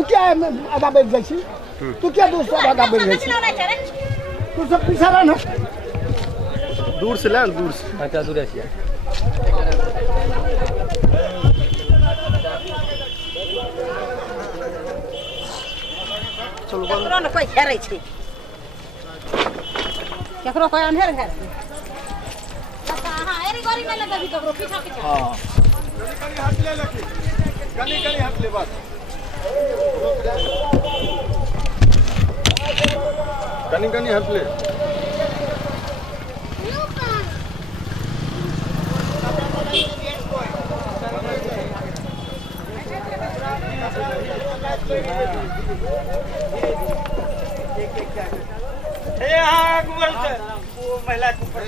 तू क्या आधा बैठ जाइए तू क्या दूसरा आधा बैठ जाइए तू सब पीछा रहा ना दूर से ले दूर से अच्छा दूर से चलो केकरो ने कोई घेरै छै केकरो कोई अन्हेर घेर हां एरी गरी में लगा भी ककरो पीछा पीछा हां कनी हाथ ले लखी कनी हाथ ले बस कनी हाथ ले हाँ गूगल से वो महिला के ऊपर